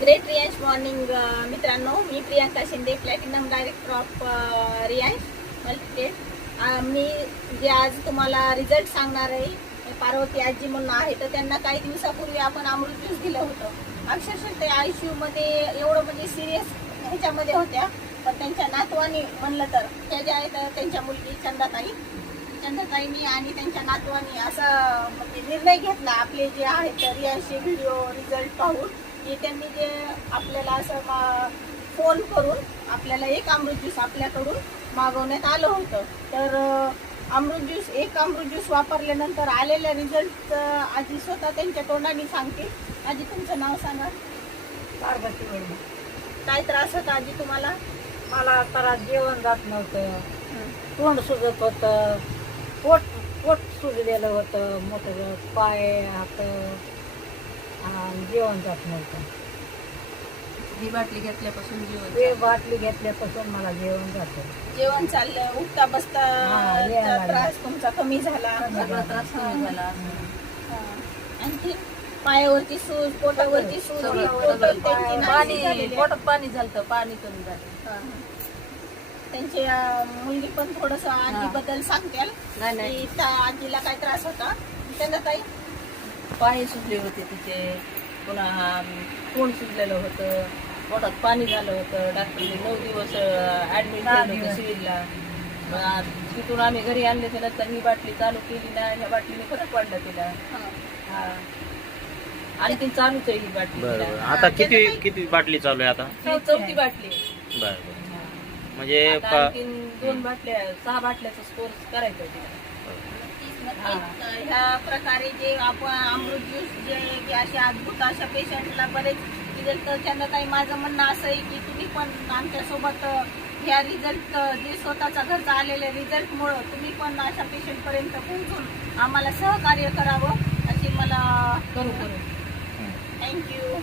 Great Riyansh morning मित्रांनो, मी Priyanka Shinde, platinum director of Riyansh मल्टीटेड. मी जे आज तुम्हाला रिझल्ट सांगणार आहे, पार्वती आजी म्हणून आहे, तर त्यांना काही दिवसापूर्वी आपण अमृत ज्यूस दिलं होतं. अक्षरशः ते ICU मध्ये एवढं म्हणजे सिरियस ह्याच्यामध्ये होत्या, पण त्यांच्या नातवानी म्हणलं तर त्या ज्या आहेत त्यांच्या मुलगी चंदाताईंनी आणि त्यांच्या नातवानी असा म्हणजे निर्णय घेतला, आपले जे आहेत रियांशचे व्हिडिओ रिझल्ट पाहून, की त्यांनी जे आपल्याला असं फोन करून आपल्याला एक अमृत ज्यूस आपल्याकडून मागवण्यात आलं होतं. तर एक अमृत ज्यूस वापरल्यानंतर आलेल्या रिझल्ट आजी स्वतः त्यांच्या तोंडाने सांगते. आजी, तुमचं नाव सांगा. पार्वती वर्मा. काय त्रास होता आजी तुम्हाला? मला तर जेवण जात नव्हतं, तोंड सुजत होतं, पोट सुजलेलं होतं, मोठं पाय हात, जेवण जात नव्हतं. ही बाटली घेतल्यापासून ते बाटली घेतल्यापासून मला जेवण जातं. जेवण चाललं, उठता बसता यायला त्रास तुमचा कमी झाला. सगळा त्रास कमी झाला. आणखी पायावरची सूज, पोटावरची सूज, ही total त्यांची नाहीशी झालेली आहे. पोटात पाणी झालं, पाणी कमी झालं. त्यांची मुलगी पण थोडस आजीबद्दल सांगतील की त्या आजीला काय त्रास होता. त्यांना काही पाय सुजले होते तिचे, पुन्हा तोंड सुजलेलं होतं, पोटात पाणी झालं होतं. डॉक्टरने 9 दिवस ऍडमिट केलं होतं सिव्हिलला. तिथून आम्ही घरी आणले, त्यानंतर ही बाटली चालू केली ना, ह्या बाटलीने फरक पडला तिला. आणखी चालूच आहे ही बाटली. बरं. आता किती बाटली चालू आहे आता? ही 4थी बाटली. बरं. म्हणजे आता आणखीन 2 बाटल्या, 6 बाटल्याचा कोर्स करायचा आहे तिला. ह्या प्रकारे जे आपण अमृत ज्यूस जे की अशा अद्भुत अशा पेशंटला बरेच रिझल्ट. त्यांना काही माझं म्हणणं असं आहे की तुम्ही पण आमच्यासोबत ह्या रिझल्ट जे स्वतःचा घरचा आलेल्या रिझल्टमुळं तुम्ही पण अशा पेशंटपर्यंत पोहोचून आम्हाला सहकार्य करावं अशी मला करू. थँक्यू.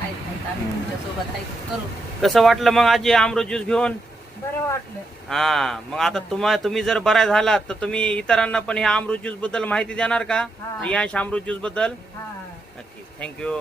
आहेत आम्ही तुमच्यासोबत आहे, करू. कसं वाटलं मग आजी अमृत ज्यूस घेऊन? बरं वाटलं. मग आता तुम्ही जर बऱ्या झालात तर तुम्ही इतरांना पण ह्या अमृत ज्यूस बद्दल माहिती देणार का? रियांश अमृत ज्यूस बद्दल? नक्की. थँक्यू.